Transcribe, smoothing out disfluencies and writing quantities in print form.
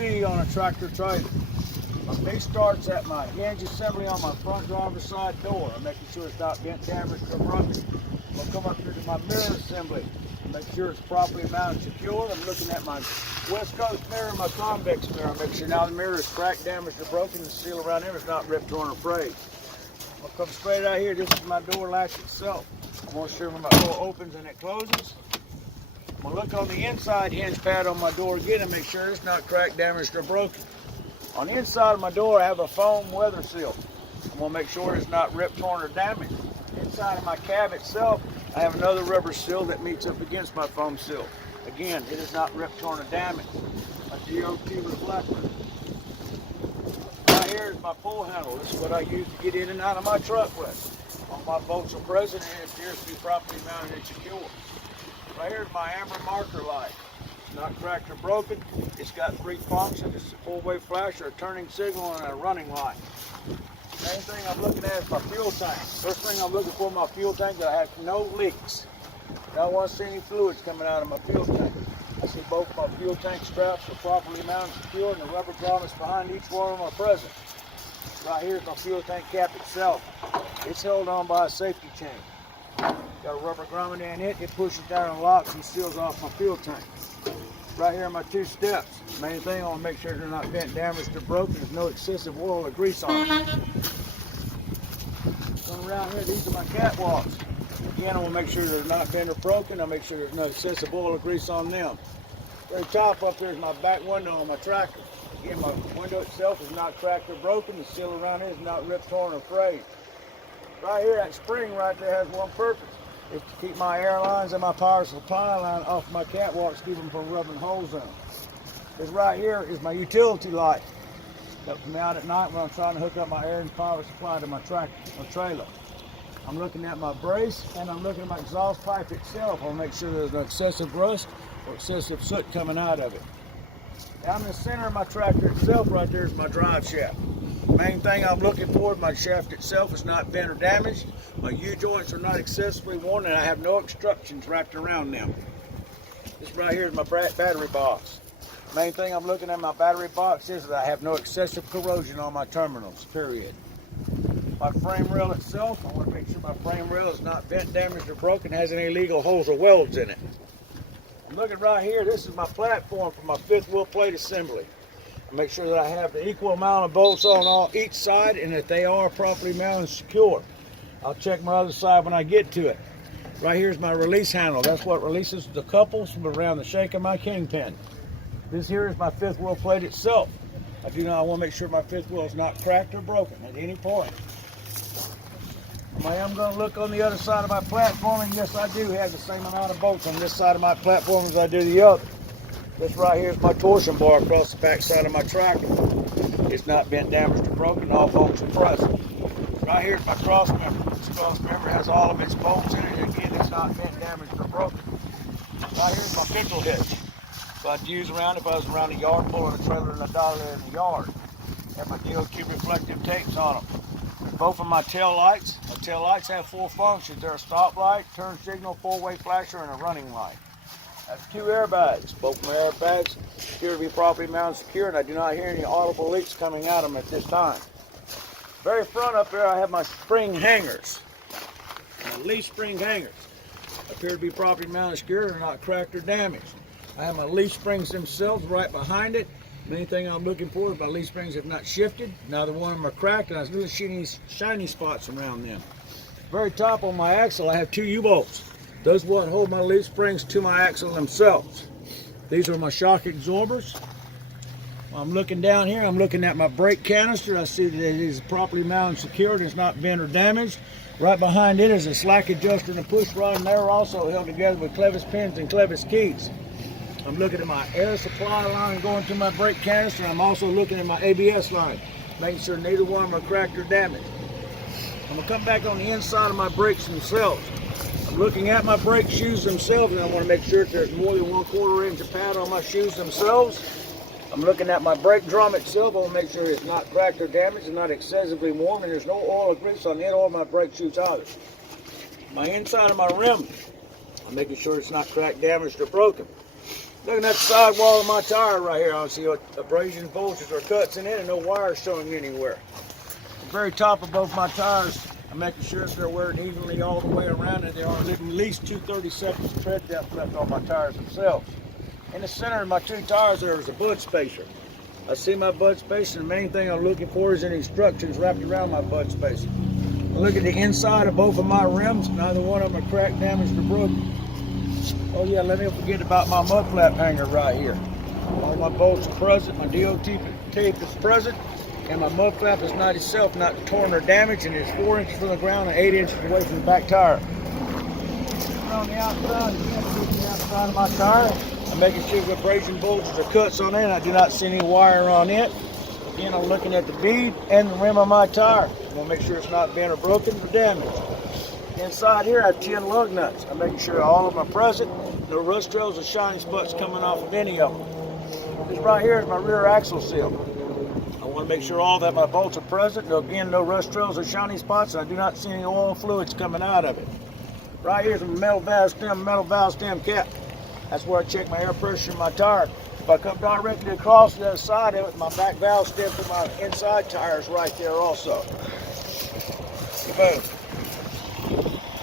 be on a tractor trailer. My big starts at my hinge assembly on my front driver's side door. I'm making sure it's not bent, damaged, or broken. I'll come up here to my mirror assembly. Make sure it's properly mounted and secured. I'm looking at my West Coast mirror and my convex mirror. Make sure now the mirror is cracked, damaged, or broken. The seal around there is not ripped, torn, or frayed. I'll come straight out here. This is my door latch itself. I want to show you when my door opens and it closes. I'm going to look on the inside hinge pad on my door again and make sure it's not cracked, damaged, or broken. On the inside of my door, I have a foam weather seal. I'm going to make sure it's not ripped, torn, or damaged. Inside of my cab itself, I have another rubber seal that meets up against my foam seal. Again, it is not ripped, torn, or damaged. A GOT reflector. Right here is my pull handle. This is what I use to get in and out of my truck with. All my bolts are present and it appears to be properly mounted and secure. Right here is my amber marker light. It's not cracked or broken. It's got 3 functions. It's a full-wave flash, or a turning signal, and a running light. Main thing I'm looking at is my fuel tank. First thing I'm looking for in my fuel tank is I have no leaks. I don't want to see any fluids coming out of my fuel tank. I see both my fuel tank straps are properly mounted and secure, and the rubber grommets behind each one of them are present. Right here is my fuel tank cap itself. It's held on by a safety chain. Got a rubber grommet in it. It pushes down and locks and seals off my fuel tank. Right here are my 2 steps. Main thing, I want to make sure they're not bent, damaged, or broken. There's no excessive oil or grease on them. Going around here, these are my catwalks. Again, I want to make sure they're not bent or broken. I'll make sure there's no excessive oil or grease on them. Very top up there is my back window on my tractor. Again, my window itself is not cracked or broken. The seal around it is not ripped, torn, or frayed. Right here, that spring right there has one purpose. It's to keep my air lines and my power supply line off my catwalks, keep them from rubbing holes in them. This right here is my utility light. Helps me out at night when I'm trying to hook up my air and power supply to my tractor or trailer. I'm looking at my brace and I'm looking at my exhaust pipe itself. I'll make sure there's no excessive rust or excessive soot coming out of it. Down in the center of my tractor itself right there is my drive shaft. Main thing I'm looking for is my shaft itself is not bent or damaged. My U-joints are not excessively worn and I have no obstructions wrapped around them. This right here is my battery box. Main thing I'm looking at my battery box is that I have no excessive corrosion on my terminals, period. My frame rail itself, I want to make sure my frame rail is not bent, damaged, or broken, has any illegal holes or welds in it. I'm looking right here, this is my platform for my 5th wheel plate assembly. Make sure that I have the equal amount of bolts on each side and that they are properly mounted and secure. I'll check my other side when I get to it. Right here is my release handle. That's what releases the couples from around the shank of my kingpin. This here is my 5th wheel plate itself. I want to make sure my 5th wheel is not cracked or broken at any point. I am going to look on the other side of my platform, and yes, I do have the same amount of bolts on this side of my platform as I do the other. This right here is my torsion bar across the back side of my tractor. It's not bent, damaged, or broken. All bolts are present. Right here is my cross member. This cross member has all of its bolts in it. Again, it's not bent, damaged, or broken. Right here is my pickle hitch. So I'd use around if I was around the yard pulling a trailer and a dollar in the yard. Have my DOT reflective tapes on them. Both of my tail lights have 4 functions. They're a stop light, turn signal, 4-way flasher, and a running light. I have 2 airbags. Both my airbags appear to be properly mounted and secure, and I do not hear any audible leaks coming out of them at this time. Very front up there, I have my spring hangers. My leaf spring hangers appear to be properly mounted and secure and not cracked or damaged. I have my leaf springs themselves right behind it. Main thing I'm looking for is my leaf springs have not shifted. Neither one of them are cracked, and I have little shiny spots around them. Very top on my axle, I have 2 U-bolts. Those what hold my leaf springs to my axle themselves. These are my shock absorbers. While I'm looking down here, I'm looking at my brake canister. I see that it is properly mounted and secured. It's not bent or damaged. Right behind it is a slack adjuster and a push rod, and they're also held together with clevis pins and clevis keys. I'm looking at my air supply line going to my brake canister. I'm also looking at my ABS line, making sure neither one of them are cracked or damaged. I'm going to come back on the inside of my brakes themselves. I'm looking at my brake shoes themselves, and I want to make sure that there's more than 1/4 inch of pad on my shoes themselves. I'm looking at my brake drum itself. I want to make sure it's not cracked or damaged and not excessively warm, and there's no oil or grease on it or my brake shoes either. My inside of my rim, I'm making sure it's not cracked, damaged, or broken. Looking at the sidewall of my tire right here, I see abrasions, bulges, or cuts in it, and no wires showing anywhere. The very top of both my tires, I'm making sure that they're wearing evenly all the way around, and there are at least 2/32 tread depth left on my tires themselves. In the center of my two tires, there is a bud spacer. I see my bud spacer. The main thing I'm looking for is any instructions wrapped around my bud spacer. I look at the inside of both of my rims. Neither one of them are cracked, damaged, or broken. Oh yeah, let me forget about my mud flap hanger right here. All my bolts are present, my DOT tape is present, and my mud flap is not itself not torn or damaged, and it's 4 inches from the ground and 8 inches away from the back tire. On the outside, the outside of my tire, I'm making sure the abrasion bulges or cuts on it, and I do not see any wire on it. Again, I'm looking at the bead and the rim of my tire. I'm going to make sure it's not bent or broken or damaged. Inside here, I have 10 lug nuts. I'm making sure all of them are present. No rust trails or shiny spots coming off of any of them. This right here is my rear axle seal. I want to make sure all that my bolts are present. Again, no rust trails or shiny spots, and I do not see any oil and fluids coming out of it. Right here is my metal valve stem cap. That's where I check my air pressure in my tire. If I come directly across the other side of it, my back valve stem for my inside tire is right there also. Boom.